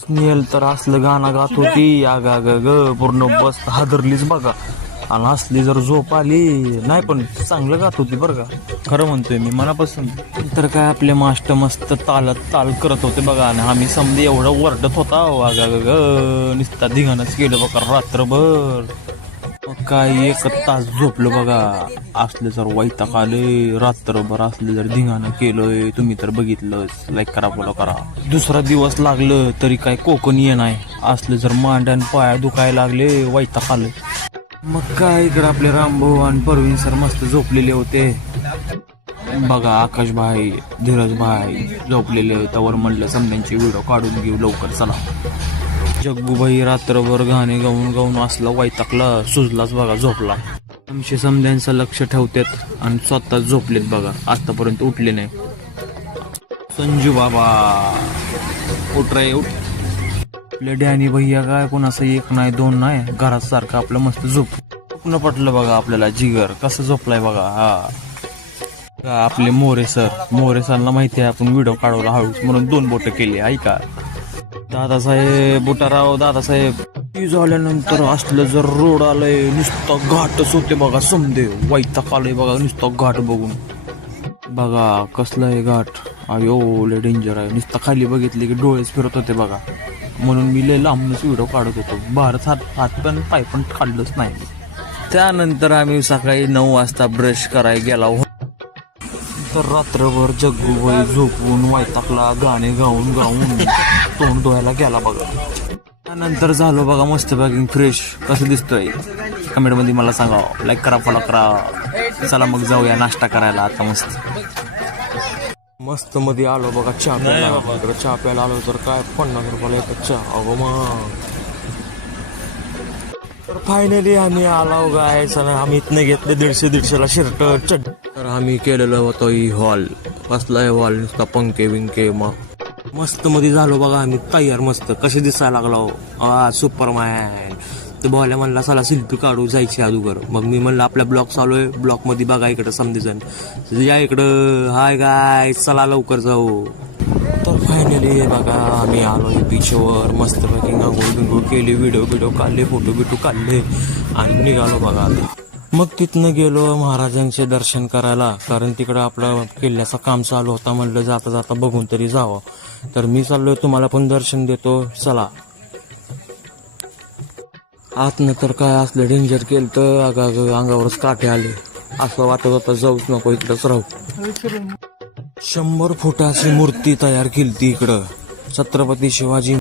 स्नेहल तर असलं गाणं गात होती आगा ग पूर्ण बस हादरलीच बघा. आणि असली जर झोप आली नाही पण चांगलं गात होती बरं का, खरं म्हणतोय मी मनापासून. तर काय आपले मास्टर मस्त ताल करत होते बघा. आणि आम्ही समजे एवढं वरडत होता आगा ग नुसता धिंगाणंच केलं बघा रात्रभर. मग काय एक तास झोपलो बघा. असले जर वैताग आले रात्रभर, असले जर धिंगाणं केलंय तुम्ही तर बघितलंच. लाईक करा, फॉलो करा. दुसरा दिवस लागलं तरी काय कोकणी ये नाही. असले जर मांड्यान पाया दुखायला लागले, वैताग आले. मग काय इकडे आपले रामभाऊ आणि परवीन सर मस्त झोपलेले होते बघा. आकाश भाई, धीरज भाई झोपलेले होते. त्यावर म्हणलं समध्यांची व्हिडिओ काढून घेऊ लवकर चला. जग्गूबाई रात्रभर गाणे गाऊन गाऊन असला वैतागला, सुजलाच बघा, झोपला. आमचे समध्यांचं लक्ष ठेवतात आणि स्वतः झोपलेत बघा, आतापर्यंत उठले नाही. संजू बाबा उठ रे उठ. आपल्या डॅनी भैया काय कोणाचं एक नाही दोन नाही, घरात सारखं आपलं मस्त झोपून पटलं बघा आपल्याला. जिगर कसं झोपलाय बघा. हा आपले मोरे सरला माहिती आहे आपण व्हिडिओ काढवला हळूच म्हणून 2 बोटं केली ऐका. दादासाहेब बुटाराव, दादासाहेब झाल्यानंतर असलं जर रोड आलंय नुसतं घाटच होते बघा. समजे वैताग आलंय बघा नुसतं घाट बघून. बघा कसलं आहे घाट, अयो लय डेंजर आहे. नुसतं खाली बघितले की डोळेच फिरत होते बघा. म्हणून मी लय लांबूनच व्हिडिओ काढत होतो. भारत हात पण पाय पण काढलंच नाही. त्यानंतर आम्ही सकाळी 9 वाजता ब्रश करायला गेला. तर रात्रभर जग्गूबाई झोपून वैतागला, गाणे गाऊन गाऊन तोंड धुवायला गेला बघा. त्यानंतर झालो बघा मस्त बॅगिंग फ्रेश. कसं दिसतोय कमेंट मध्ये मला सांगा. लाईक करा, फॉलो करा. चला मग जाऊया नाश्ता करायला आता. मस्त मध्ये आलो बघा चहा प्यायला. चहा प्यायला आलो तर काय 50 रुपयाला येतात चहा. अगो मग तर फायनली आम्ही आलो गायस. आम्ही इथनं घेतले 150-150ला शर्ट चड्ड. तर आम्ही केलेलं होतं हॉल. कसला हॉल, नुसता पंखे बिंके. मग मस्त मध्ये झालो बघा आम्ही तयार. मस्त कसे दिसायला लागलो सुपरमॅन. ते बोल्या म्हणला चला सेल्फी काढू जायची अगोदर. मग मी म्हणलं आपल्या ब्लॉग चालू आहे, ब्लॉग मध्ये बघा इकडं समजेजण या इकडं. हाय गाय चला लवकर जाऊ. तर फायनली बघा आम्ही आलो बीचवर. मस्त पैकी आंघोळ बिंघोळ केली, व्हिडिओ काढले, फोटो बिटो काढले आणि निघालो बघा आता. मग तिथनं गेलो महाराजांचे दर्शन करायला, कारण तिकडं आपलं किल्ल्याचं काम चालू होता. म्हणलं जाता जाता बघून तरी जावं. तर मी चाललोय, तुम्हाला पण दर्शन देतो चला. आतनं तर काय असलं डेंजर केलं तर अंगावरच काटे आले. असं वाटत होतं जाऊच नको, इकडंच राहू. 100 फुटाची मूर्ती तयार केली ती इकडं. छत्रपती शिवाजी